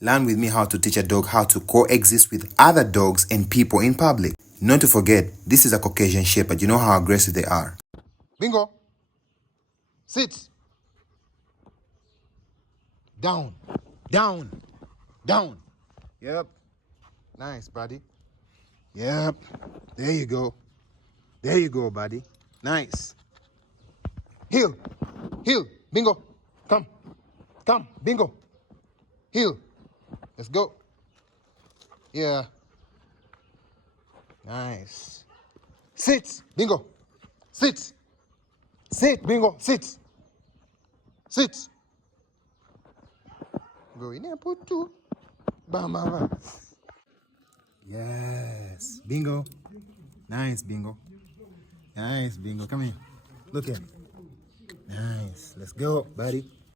Learn with me how to teach a dog how to coexist with other dogs and people in public. Not to forget, this is a Caucasian Shepherd. You know how aggressive they are. Bingo. Sit. Down. Down. Down. Yep. Nice, buddy. Yep. There you go. There you go, buddy. Nice. Heel. Heel. Bingo. Come. Come. Bingo. Heel. Let's go. Yeah. Nice. Sit. Bingo. Sit. Sit. Bingo. Sit. Sit. Go in there, put two. Bam, bam, bam. Yes. Bingo. Nice, Bingo. Nice, Bingo. Come here. Look here. Nice. Let's go, buddy.